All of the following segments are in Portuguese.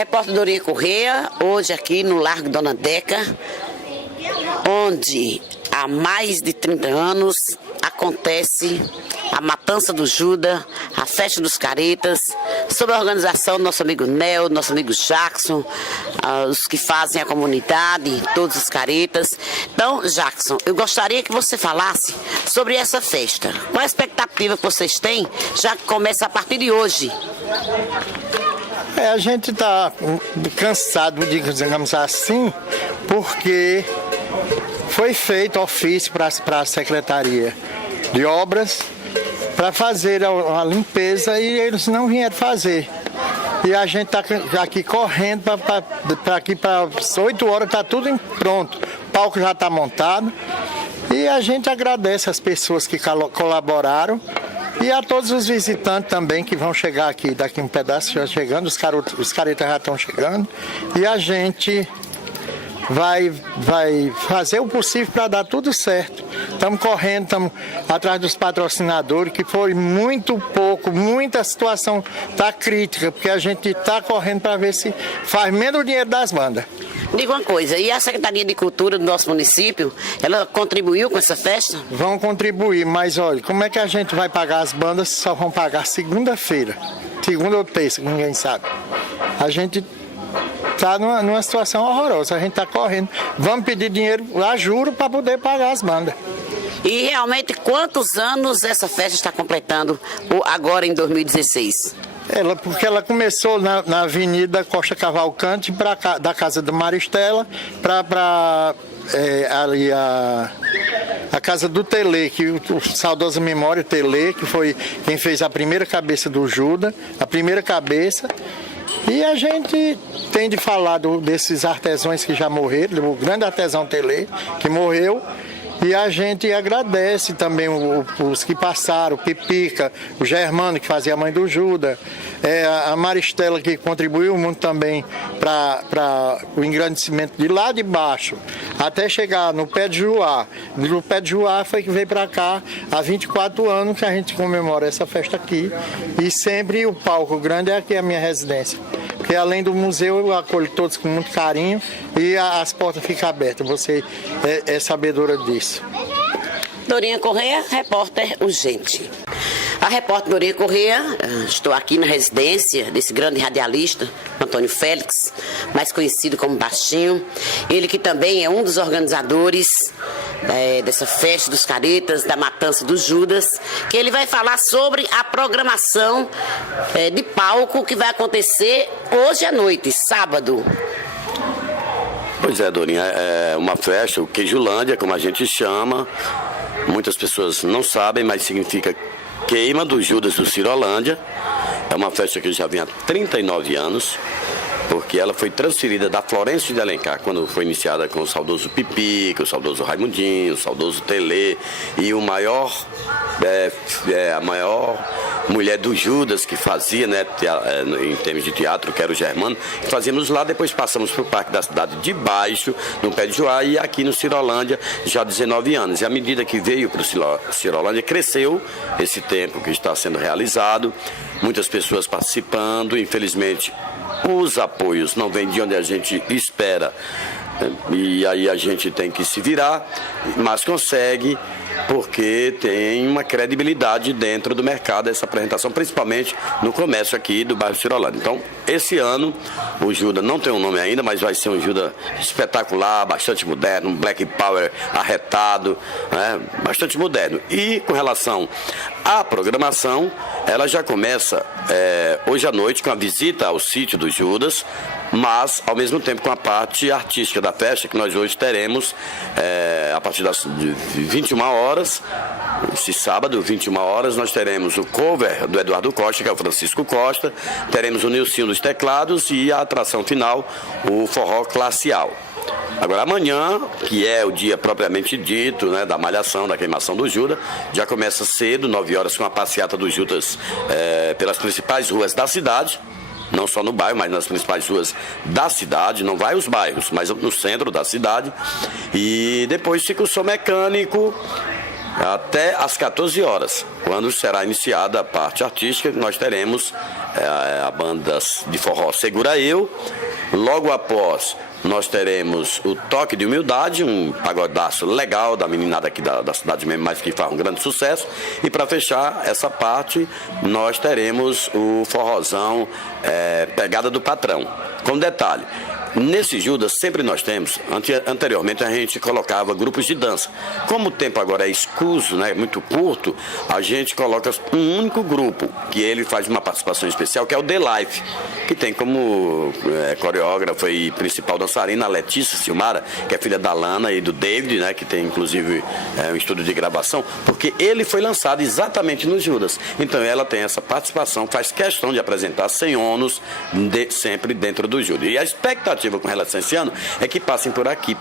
repórter Dorinha Correia, hoje aqui no Largo Dona Deca, onde há mais de 30 anos acontece a Matança do Judas, a Festa dos Caretas, sob a organização do nosso amigo Nel, nosso amigo Jackson, os que fazem a comunidade, todos os caretas. Então, Jackson, eu gostaria que você falasse sobre essa festa. Qual a expectativa que vocês têm, já que começa a partir de hoje? A gente está cansado, digamos assim, porque foi feito ofício para a Secretaria de Obras para fazer a limpeza e eles não vieram fazer. E a gente está aqui correndo para aqui para 8 horas, está tudo pronto. O palco já está montado e a gente agradece as pessoas que colaboraram e a todos os visitantes também que vão chegar aqui. Daqui um pedaço já chegando, os caretas já estão chegando e a gente vai fazer o possível para dar tudo certo. Estamos correndo, estamos atrás dos patrocinadores, que foi muito pouco, muita situação está crítica, porque a gente está correndo para ver se faz menos dinheiro das bandas. Diga uma coisa, e a Secretaria de Cultura do nosso município, ela contribuiu com essa festa? Vão contribuir, mas olha, como é que a gente vai pagar as bandas se só vão pagar segunda-feira? Segunda ou terça, ninguém sabe. A gente está numa situação horrorosa, a gente está correndo. Vamos pedir dinheiro a juro para poder pagar as bandas. E realmente, quantos anos essa festa está completando agora em 2016? Porque ela começou na Avenida Costa Cavalcante, da casa do Maristela, para ali a casa do Tele, que o saudoso memória Tele, que foi quem fez a primeira cabeça do Judas, a primeira cabeça. E a gente tem de falar desses artesãos que já morreram, o grande artesão Tele, que morreu. E a gente agradece também os que passaram, o Pipica, o Germano, que fazia a mãe do Judas, a Maristela, que contribuiu muito também para o engrandecimento de lá de baixo, até chegar no Pé de Juá. No Pé de Juá foi que veio para cá há 24 anos que a gente comemora essa festa aqui. E sempre o palco grande é aqui a minha residência. Porque além do museu eu acolho todos com muito carinho e as portas ficam abertas. Você é sabedora disso. Dorinha Correia, repórter urgente. A repórter Dorinha Correia, estou aqui na residência desse grande radialista, Antônio Félix, mais conhecido como Baixinho. Ele que também é um dos organizadores dessa festa dos caretas, da Matança do Judas, que ele vai falar sobre a programação de palco que vai acontecer hoje à noite, sábado. Pois é, Dorinha, é uma festa, o Queijolândia, como a gente chama. Muitas pessoas não sabem, mas significa Queima do Judas do Cirolândia. É uma festa que já vem há 39 anos, porque ela foi transferida da Florêncio de Alencar, quando foi iniciada com o saudoso Pipica, o saudoso Raimundinho, o saudoso Tele e a maior mulher do Judas que fazia, né, em termos de teatro, que era o Germano, que fazíamos lá, depois passamos para o Parque da Cidade de Baixo, no Pé de Juá, e aqui no Cirolândia já há 19 anos. E à medida que veio para o Cirolândia, cresceu esse tempo que está sendo realizado, muitas pessoas participando, infelizmente os apoios não vêm de onde a gente espera, e aí a gente tem que se virar, mas consegue, porque tem uma credibilidade dentro do mercado essa apresentação, principalmente no comércio aqui do bairro Cirolândia. Então, esse ano, o Judas não tem um nome ainda, mas vai ser um Judas espetacular, bastante moderno, um Black Power arretado, né? Bastante moderno. E com relação à programação, ela já começa hoje à noite com a visita ao sítio do Judas, mas ao mesmo tempo com a parte artística da festa, que nós hoje teremos a partir das 21 horas, esse sábado, 21 horas, nós teremos o cover do Eduardo Costa, que é o Francisco Costa, teremos o Nilcinho dos teclados e a atração final, o forró classial. Agora amanhã, que é o dia propriamente dito, né, da malhação, da queimação do Judas, já começa cedo, 9 horas, com a passeata do Judas pelas principais ruas da cidade. Não só no bairro, mas nas principais ruas da cidade, não vai os bairros, mas no centro da cidade. E depois fica o som mecânico até às 14 horas, quando será iniciada a parte artística. Nós teremos a banda de forró Segura Eu. Logo após, nós teremos o Toque de Humildade, um pagodaço legal da meninada aqui da cidade mesmo, mas que faz um grande sucesso. E para fechar essa parte, nós teremos o forrozão Pegada do Patrão. Com detalhe, nesse Judas sempre nós temos, anteriormente a gente colocava grupos de dança. Como o tempo agora é escuso, né, muito curto, a gente coloca um único grupo, que ele faz uma participação especial, que é o The Life, que tem como coreógrafa e principal dançarina a Letícia Silmara, que é filha da Lana e do David, né, que tem inclusive um estúdio de gravação, porque ele foi lançado exatamente no Judas. Então ela tem essa participação, faz questão de apresentar sem ônus, sempre dentro do Judas. E a expectativa com relação a esse ano é que passem por aqui,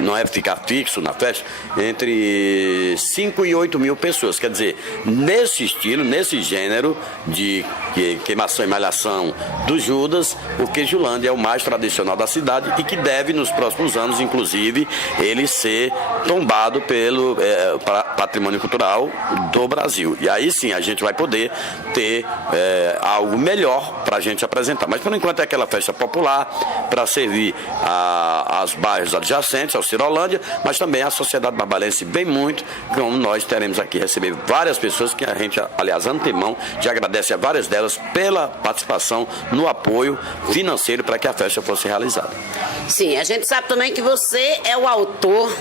não é ficar fixo na festa, entre 5 e 8 mil pessoas. Quer dizer, nesse estilo, nesse gênero de queimação e malhação do Judas, o Queijolândia é o mais tradicional da cidade e que deve, nos próximos anos, inclusive, ele ser tombado pelo patrimônio cultural do Brasil. E aí sim a gente vai poder ter algo melhor para a gente apresentar. Mas por enquanto é aquela festa popular, para servir aos bairros adjacentes, ao Cirolândia, mas também a sociedade barbalense bem muito, como nós teremos aqui receber várias pessoas que a gente, aliás, antemão, já agradece a várias delas pela participação no apoio financeiro para que a festa fosse realizada. Sim, a gente sabe também que você é o autor,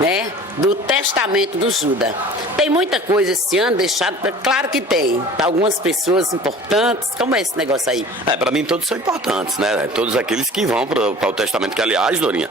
né, do Testamento do Judas. Tem muita coisa esse ano deixado, claro que tem, para algumas pessoas importantes. Como é esse negócio aí? Para mim todos são importantes, né? Todos aqueles que vão para o testamento, que aliás, Dorinha,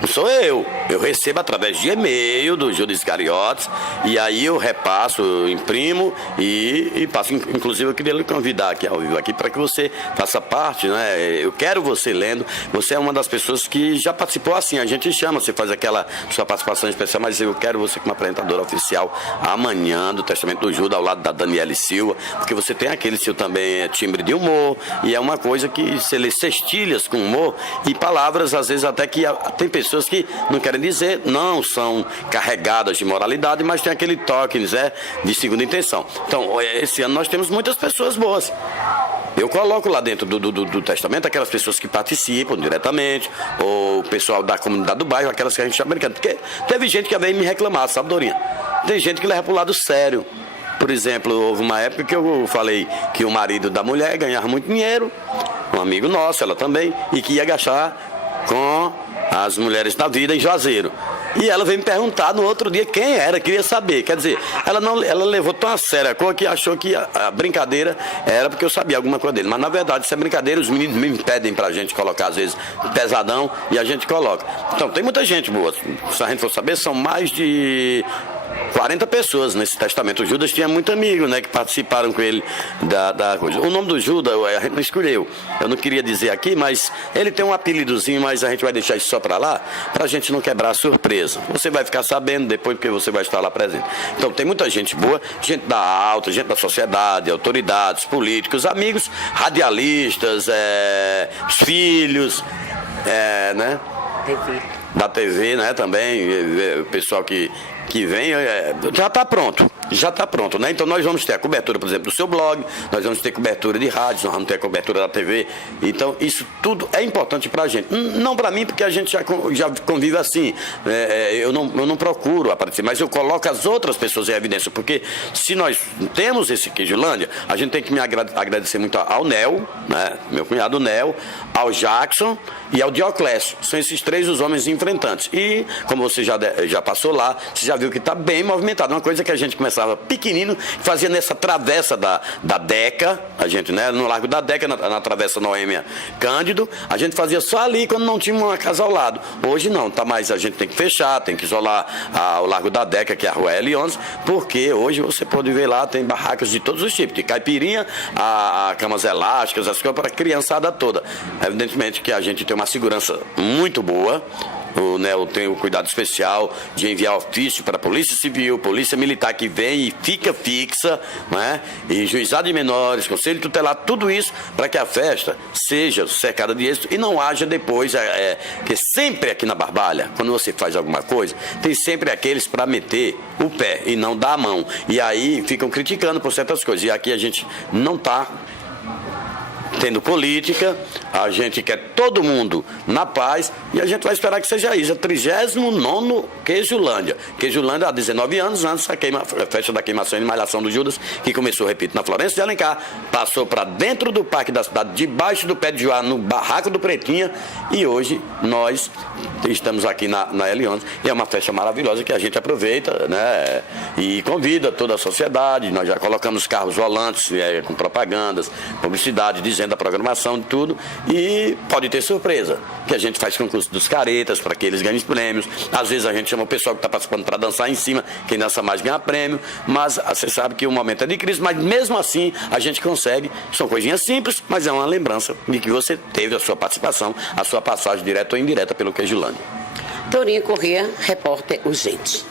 não sou eu recebo através de e-mail do Judas Iscariotes, e aí eu repasso, imprimo e passo. Inclusive eu queria lhe convidar aqui ao vivo aqui para que você faça parte, né? Eu quero você lendo. Você é uma das pessoas que já participou assim, a gente chama, você faz aquela sua participação especial, mas eu quero você como apresentadora oficial amanhã do Testamento do Judas, ao lado da Daniele Silva, porque você tem aquele seu também timbre de humor, e é uma coisa que você lê cestilhas com humor e palavras, às vezes até que tem pessoas que não querem dizer, não são carregadas de moralidade, mas tem aquele toque, né, de segunda intenção. Então, esse ano nós temos muitas pessoas boas. Eu coloco lá dentro do testamento aquelas pessoas que participam diretamente, ou o pessoal da comunidade do bairro, aquelas que a gente chama brincando. Porque teve gente que veio me reclamar, sabe, Dorinha? Tem gente que leva pro lado sério. Por exemplo, houve uma época que eu falei que o marido da mulher ganhava muito dinheiro, um amigo nosso, ela também, e que ia gastar com as mulheres da vida em Juazeiro. E ela veio me perguntar no outro dia quem era, queria saber. Quer dizer, ela levou tão a sério a coisa que achou que a brincadeira era porque eu sabia alguma coisa dele. Mas na verdade, isso é brincadeira, os meninos me pedem pra gente colocar, às vezes, pesadão, e a gente coloca. Então, tem muita gente boa. Se a gente for saber, são mais de 40 pessoas nesse testamento. O Judas tinha muito amigo, né, que participaram com ele da coisa. O nome do Judas, a gente não escolheu. Eu não queria dizer aqui, mas ele tem um apelidozinho, mas a gente vai deixar isso só para lá, pra gente não quebrar a surpresa. Você vai ficar sabendo depois, porque você vai estar lá presente. Então, tem muita gente boa, gente da alta, gente da sociedade, autoridades, políticos, amigos, radialistas, filhos, né? Da TV, né, também, o pessoal que vem, já está pronto, né? Então nós vamos ter a cobertura, por exemplo, do seu blog, nós vamos ter cobertura de rádio, nós vamos ter a cobertura da TV. Então isso tudo é importante para a gente. Não para mim, porque a gente já convive assim. Eu não procuro aparecer, mas eu coloco as outras pessoas em evidência, porque se nós temos esse Queijolândia, a gente tem que me agradecer muito ao Nel, né? Meu cunhado Nel, ao Jackson e ao Dioclésio. São esses três os homens enfrentantes. E como você já passou lá, você já viu que está bem movimentado. Uma coisa que a gente começava pequenino, fazia nessa travessa da Deca, a gente, né, no Largo da Deca, na travessa Noêmia Cândido, a gente fazia só ali quando não tinha uma casa ao lado. Hoje não, tá mais, a gente tem que fechar, tem que isolar o Largo da Deca, que é a rua L11, porque hoje você pode ver lá, tem barracas de todos os tipos, de caipirinha, a camas elásticas, as coisas para a criançada toda. Evidentemente que a gente tem uma segurança muito boa, eu tenho o cuidado especial de enviar ofício para a Polícia Civil, Polícia Militar, que vem e fica fixa, né? E juizado de menores, Conselho Tutelar, tudo isso para que a festa seja cercada de êxito e não haja depois, que sempre aqui na Barbalha, quando você faz alguma coisa, tem sempre aqueles para meter o pé e não dar a mão. E aí ficam criticando por certas coisas. E aqui a gente não está tendo política, a gente quer todo mundo na paz e a gente vai esperar que seja isso. 39º Queijolândia. Queijolândia há 19 anos antes da festa da queimação e malhação do Judas, que começou, repito, na Florêncio de Alencar, passou para dentro do Parque da Cidade, debaixo do Pé de Joá, no Barraco do Pretinha, e hoje nós estamos aqui na L11 e é uma festa maravilhosa que a gente aproveita, né? E convida toda a sociedade. Nós já colocamos carros volantes com propagandas, publicidade, dizendo a programação de tudo, e pode ter surpresa, que a gente faz concurso dos caretas para que eles ganhem prêmios. Às vezes a gente chama o pessoal que está participando para dançar em cima, quem dança mais ganha prêmio, mas você sabe que o momento é de crise, mas mesmo assim a gente consegue. São coisinhas simples, mas é uma lembrança de que você teve a sua participação, a sua passagem direta ou indireta pelo Queijolândia. Torinho Corrêa, repórter urgente.